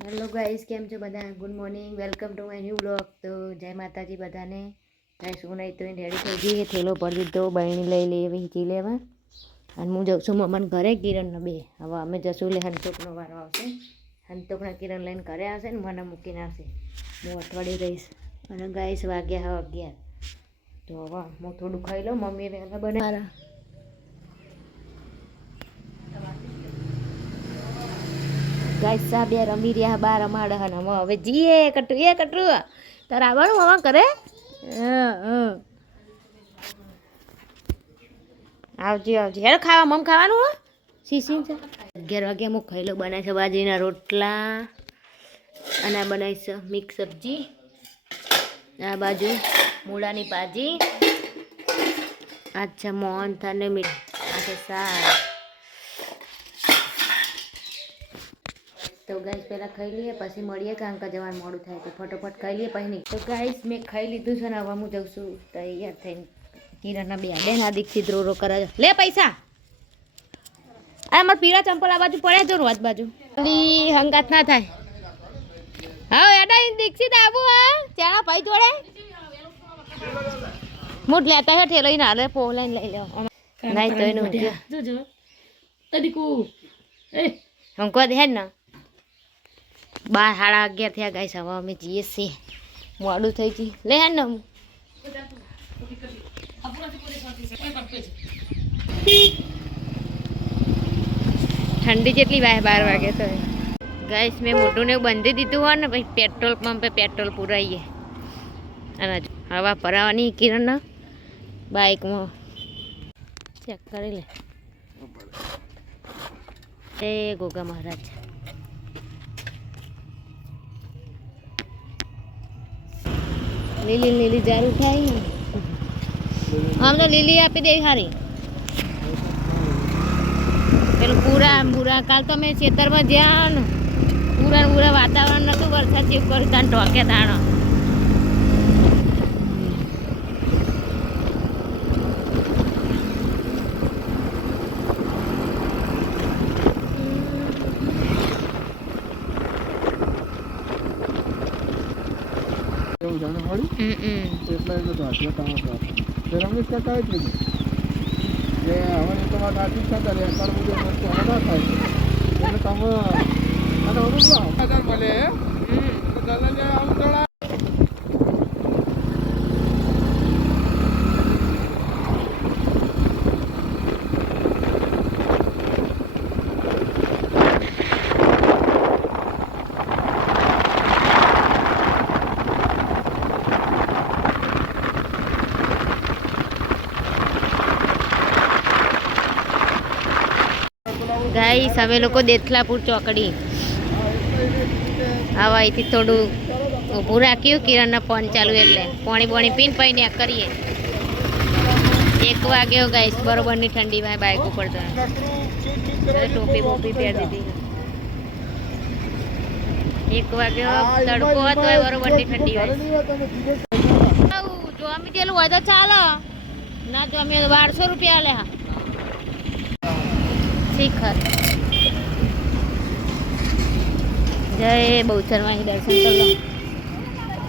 Hello guys, કેમ છો બધા? Good morning, welcome to my new blog. તો જય માતાજી બધાને. ગાઈસ હું નહીં તો રેડી થઈ ગઈ, થેલો ભરી દીધો, બહેણી લઈ લેવી હિંચી લેવા. અને હું જાઉં છું મમ્માને ઘરે, કિરણને બે. હવે અમે જશું લે હંતોકનો વારો આવશે. હંતોકના કિરણ લઈને ઘરે આવશે ને મને મૂકીને આવશે. હું અઠવાડિયે રહીશ. અને ગાઈસ વાગ્યા 11. તો હવે હું થોડું ખાઈ લઉં, મમ્મીએ વહેલા બનાવ્યા. ગાઈસ સા બે રમી રહ્યા બાર અમાડે હન હવે જીએ કટુ તાર આવવાનું મામા કરે આવજે હેડો ખાવા મમ ખાવાનું હો સીસી છે 11 વાગે હું ખાઈ લો. બનાવી છે બાજરીના રોટલા અને આ બનાવી છે મિક્સ સબ્જી, આ બાજુ મૂળાની ભાજી, અચ્છા મોહન થાને મીઠ, આ શાક. તો ગાઈસ પહેલાં ખાઈ લઈએ પછી મળીએ, કારણ કે જવાનું મોડું થાય તો ફટોફટ ખાઈ લઈએ પછી નહીં. તો ગાઈસ મેં ખાઈ લીધું છે ને હવે હું જઉં છું તૈયાર થઈને કિરણના બેન આ દીક્ષિત રો કરે લે પૈસા. આ મારા પીળા ચંપલ આ બાજુ પડ્યા જો રોજ બાજુ હંગાત ના થાય. હા એડા દીક્ષિત આવું હા ચાણા ભાઈ જોડે મૂઠ લેતા હે ઠેલો ને હાલે પોલાઈને લઈ લેવો નહીં તો એનું જોજો તડીકુ એ હંકો દે ને 12:30 થયા ગાઈસ. હવે અમે જઈએ છીએ, મોડું થઈ ગયું. લે હે ને ઠંડી જેટલી વાય 12 વાગે તો ગાઈસ મેં મોટું ને બંધી દીધું હોય ને પછી પેટ્રોલ પંપે પેટ્રોલ પુરાવીએ અને હવા ભરાવાની કિરણ બાઇકમાં ચેક કરી લે. એ ગોગા મહારાજ લીલી લીલી જારું થાય આમ તો લીલી આપી દે સારી. પેલું પૂરા કાલ તો અમે ખેતરમાં જ્યાં ને પૂરા વાતાવરણ નતું વરસાદ જેવું કર્યું ત્યાં ટોકે તાણો. રમેશ કાકા જ લીધું કે હવે તો વાત આથી થતા રહે કર મુજબ વસ્તુ હવા થાય એટલે તમે અને ઓલું હજાર મળે તો દલાલે આવું દળા ગાઈસ અમે લોકો દેથલાપુર ચોકડી હવે અહીંથી થોડું ઊભું રાખ્યું કિરણના ફોન ચાલુ એટલે પાણી પીને પૈને કરીએ. 1 વાગ્યો ગાઈસ, બરોબરની ઠંડી માં બાઇક ઉપર તો ટોપી બોપી પહેરી દીધી. 1 વાગ્યો તડકો હતો બરોબરની ઠંડી હોય. જો અમે જેલું હોય તો ચાલો ના તો અમે 1200 રૂપિયા લે. હા શિખર જય બહુચરવાણી દર્શન કરો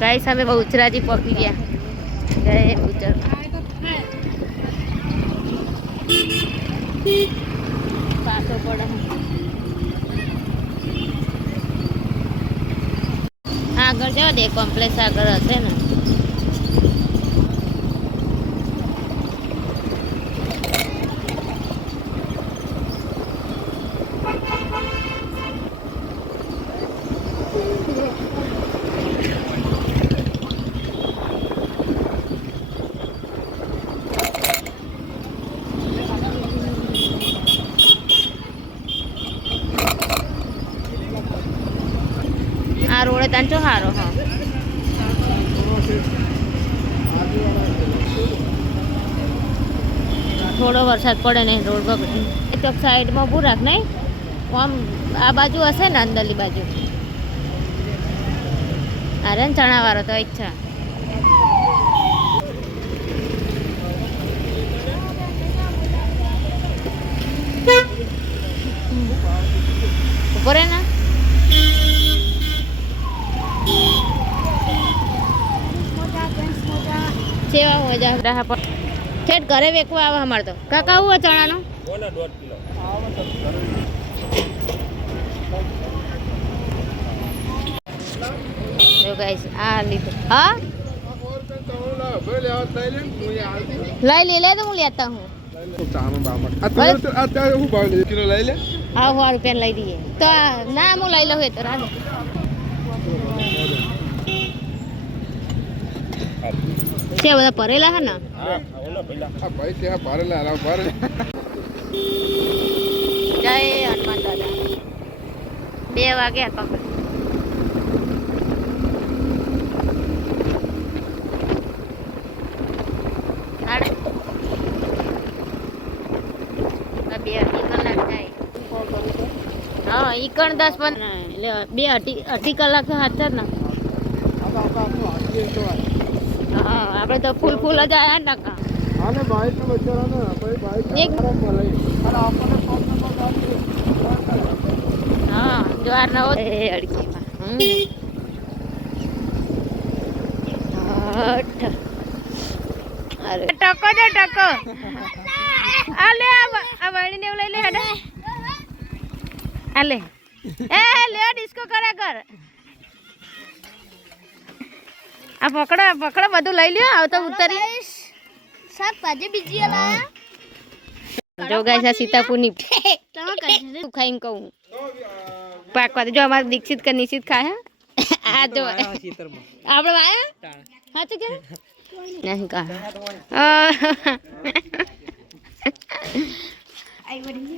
ગાઈસ. અમે બહુચરાજી પહોંચી ગયા. જય બહુચર પાછો પડે આગળ જવા દે, કોમ્પ્લેક્સ આગળ હશે ને. આ રોડે તાંચો સારો. હા થોડો વરસાદ પડે ને રોડ બગડે તો સાઈડમાં ઊભું રાખ નહીં. આમ આ બાજુ હશે ને અંદરની બાજુ અરે ને ચણાવાળો તો ઈચ્છા ઉપર ના મજા રાહ પર ઠેઠ ઘરે વેકવા આવે અમારે તો કાકા આવું ચણાનું બોલો 1.5 કિલો જો ગાઈસ આ લીધું હા લઈ લે તો હું લેતા હું અત્યારે શું ભાવ લે કિલો લઈ લે હા 100 રૂપિયા લઈ દઈએ તો ના હું લઈ લઉં તો રાધે છે બધા ભરેલા હે ને ભાઈ ત્યાં ભરેલા ભરે જય હનુમાન દાદા 2 વાગ્યા પકડ હા ઈકણ 10 15 એટલે 2 કલાક તો હાથ જ ને હા આપણે તો ફૂલ જ આયા ને કાકા આને બાઈક નો બચારા ને ભાઈ બાઈક એક મળે અને આપણને પ્રોબ્લેમ હા જવાર ના હો એ અડકીમાં અરે ટકો દે ટકો આ લે આ વાળીને લઈ લે હેડે આ લે એ લે ડિસ્કો કરે કર આ પકડો બધું લઈ લ્યો આવતો ઉતરી શાકભાજી બીજી લાયા જો ગાઈસ આ સીતાપુરની ખાઈને કહું પાકવા જો અમારે દીક્ષિત કે નિશિત ખાય આ જો આપણે વાયા સાચું કે નહીં કા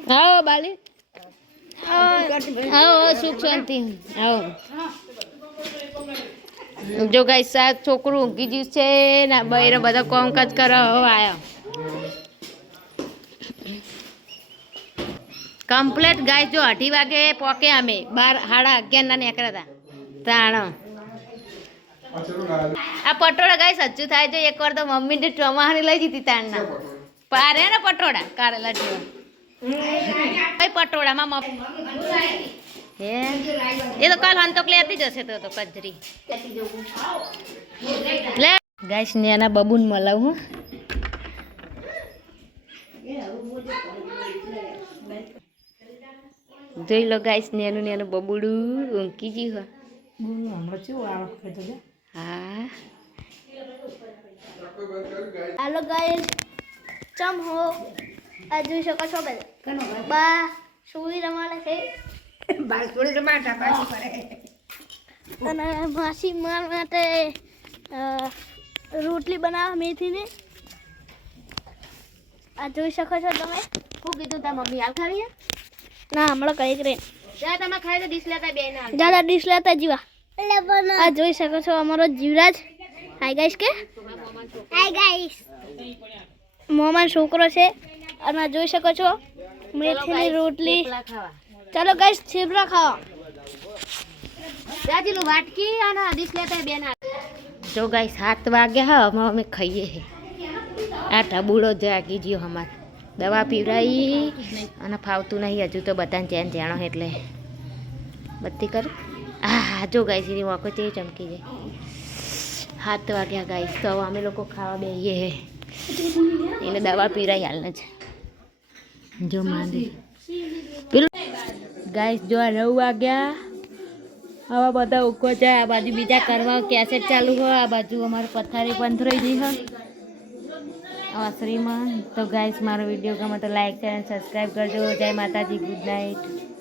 આવો બાલી આવો સુખ શાંતિ આવો જો ગાઈસ આ છોકરું ઊંઘી ગયું છે ને બૈરો બધા કોમકાજ કરો આયા કમ્પ્લેટ ગાઈસ જો 8:30 વાગે પોકે અમે 11:30 ના નીકળ્યા હતા તાણ આ પટોળા ગાઈસ હજુ થાય જો એકવાર તો મમ્મી ને ચોમાહાની લઈ જતી તાણના પારે ને પટોળા કારેલા જેવા કઈ પટોળામાં હે એ તો કાલ હંતોક લેતી જશે તો કજરી લે ગાઈસ ને એના બબુન મલાવું જોઈ લો ગાઈસ ને એનું બબુડું ઊંકી જી હો હા हेलो गाइस चम हो आज જોઈ શકો છો બધા બા સુઈ રમાડે છે બાલ થોડી રમાડતા પાછી કરે અને માસી માર માટે રોટલી બનાવવા મેથીની આ જોઈ શકો છો તમે શું કીધું તા મમ્મી હાલ ખાવી ના હમણાં કઈ કરે જા તમે ખાઈ તો ડીશ લેતા બે ના જ્યાદા ડીશ લેતા જીવા આ જોઈ શકો છો અમારો જીવરાજ હાય ગાઈસ કે હાય ગાઈસ મોમાન છોકરો છે અને આ જોઈ શકો છો મેથીની રોટલી ચાલો ગાઈસ થેપલા ખાવા જાજીલું વાટકી અને ડીશ લેતા બે ના જો ગાઈસ 7 વાગ્યા હા અમે ખાઈએ આ ઢબુડો જાગી ગયો અમાર દવા પીવડાવી અને ફાવતું નહીં હજુ તો બધાને ચેન જાણો એટલે બત્તી કર હા જો ગાઈસ એની વાંકો તે ચમકી જાય 7 વાગ્યા ગાઈસ તો અમે લોકો ખાવા બેહીએ એને દવા પીવડાવી હાલને છે જો માંડી પેલું ગાઈસ જો 9 વાગ્યા આવા બધા ઉકો જાય આ બાજુ બીજા કરવા કેસેટ ચાલુ હોય આ બાજુ અમારે પથારી બંધ થઈ ગઈ હોય આશ્રીમાં તો ગાઈસ મારો વિડીયો ગમે તો લાઈક શેર અને સબસ્ક્રાઈબ કરજો જય માતાજી ગુડ નાઇટ